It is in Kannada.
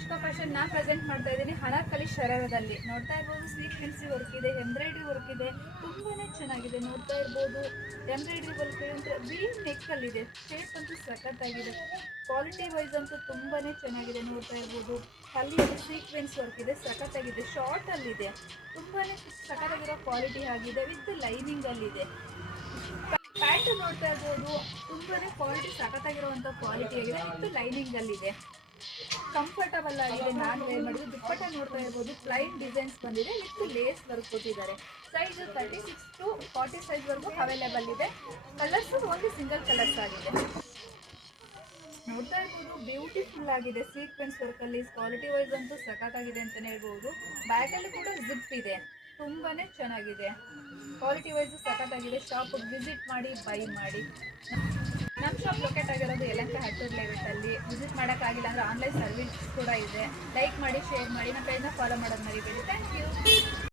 ಅನುಷ್ಕಾ ಫ್ಯಾಷನ್ ನಾ ಪ್ರೆಸೆಂಟ್ ಮಾಡ್ತಾ ಇದ್ದೀನಿ ಅನಾರ್ಕಲಿ ಶರಾರದಲ್ಲಿ. ನೋಡ್ತಾ ಇರ್ಬೋದು ಸೀಕ್ವೆನ್ಸಿ ವರ್ಕ್ ಇದೆ, ಎಂಬ್ರಾಯ್ಡ್ರಿ ವರ್ಕ್ ಇದೆ, ತುಂಬಾನೇ ಚೆನ್ನಾಗಿದೆ. ನೋಡ್ತಾ ಇರ್ಬೋದು ಎಂಬ್ರಾಯ್ಡ್ರಿ ವರ್ಕ್ ಅಂತ ವಿ ನೆಕ್ ಅಲ್ಲಿ ಇದೆ. ಶೇಪ್ ಅಂತೂ ಸಖತ್ತಾಗಿದೆ. ಕ್ವಾಲಿಟಿ ವೈಸ್ ಅಂತೂ ತುಂಬಾನೇ ಚೆನ್ನಾಗಿದೆ. ನೋಡ್ತಾ ಇರ್ಬೋದು ಅಲ್ಲಿ ಸೀಕ್ವೆನ್ಸ್ ವರ್ಕ್ ಇದೆ, ಸಖತ್ತಾಗಿದೆ. ಶಾರ್ಟ್ ಅಲ್ಲಿ ಇದೆ, ತುಂಬಾನೇ ಸಖತ್ತಾಗಿರೋ ಕ್ವಾಲಿಟಿ ಆಗಿದೆ. ವಿತ್ ಲೈನಿಂಗ್ ಅಲ್ಲಿ ಇದೆ. ಪ್ಯಾಂಟ್ ನೋಡ್ತಾ ಇರ್ಬೋದು ತುಂಬಾನೇ ಕ್ವಾಲಿಟಿ ಸಖತ್ತಾಗಿರುವಂತ ಕ್ವಾಲಿಟಿ ಆಗಿದೆ. ವಿತ್ ಲೈನಿಂಗ್ ಅಲ್ಲಿ ಇದೆ, ಕಂಫರ್ಟಬಲ್ ಆಗಿದೆ. ನಾನು ವೇರ್ ಮಾಡಿದ್ದು. ದುಪ್ಪಟ್ಟ ನೋಡ್ತಾ ಇರ್ಬೋದು ಪ್ಲೈನ್ ಡಿಸೈನ್ಸ್ ಬಂದಿದೆ, ವಿತ್ ಲೇಸ್ ವರ್ಕ್ ಕೊಟ್ಟಿದ್ದಾರೆ. ಸೈಜ್ 36 to 40 ಸೈಜ್ ವರೆಗೂ ಅವೈಲೇಬಲ್ ಇದೆ. ಕಲರ್ಸ್ ಒಂದು ಸಿಂಗಲ್ ಕಲರ್ಸ್ ಆಗಿದೆ. ನೋಡ್ತಾ ಇರ್ಬೋದು ಬ್ಯೂಟಿಫುಲ್ ಆಗಿದೆ. ಸೀಕ್ವೆನ್ಸ್ ವರ್ಕ್ ಅಲ್ಲಿ ಕ್ವಾಲಿಟಿ ವೈಸ್ ಅಂತೂ ಸಖತ್ತಾಗಿದೆ ಅಂತಾನೆ ಹೇಳ್ಬೋದು. ಬ್ಯಾಗ್ ಅಲ್ಲಿ ಕೂಡ ಜಿಪ್ ಇದೆ, ತುಂಬಾನೇ ಚೆನ್ನಾಗಿದೆ. ಕ್ವಾಲಿಟಿ ವೈಸ್ ಸಖತ್ತಾಗಿದೆ. ಶಾಪ್ ವಿಸಿಟ್ ಮಾಡಿ, ಬೈ ಮಾಡಿ. ನಮ್ಮ ಶಾಪ್ ಲೊಕೇಟ್ ಆಗಿರೋದು ಯಲಹಂಕ ಹಟ್ಟೂರ್ ಲೇಔಟ್ ಅಲ್ಲಿ. ವಿಸಿಟ್ ಮಾಡೋಕ್ಕಾಗಿಲ್ಲ ಅಂದ್ರೆ ಆನ್ಲೈನ್ ಸರ್ವಿಸ್ ಕೂಡ ಇದೆ. ಲೈಕ್ ಮಾಡಿ, ಶೇರ್ ಮಾಡಿ, ನಮ್ಮ ಪೇಜ್ನ ಫಾಲೋ ಮಾಡೋದು ಮರಿಬೇಡಿ. Thank you.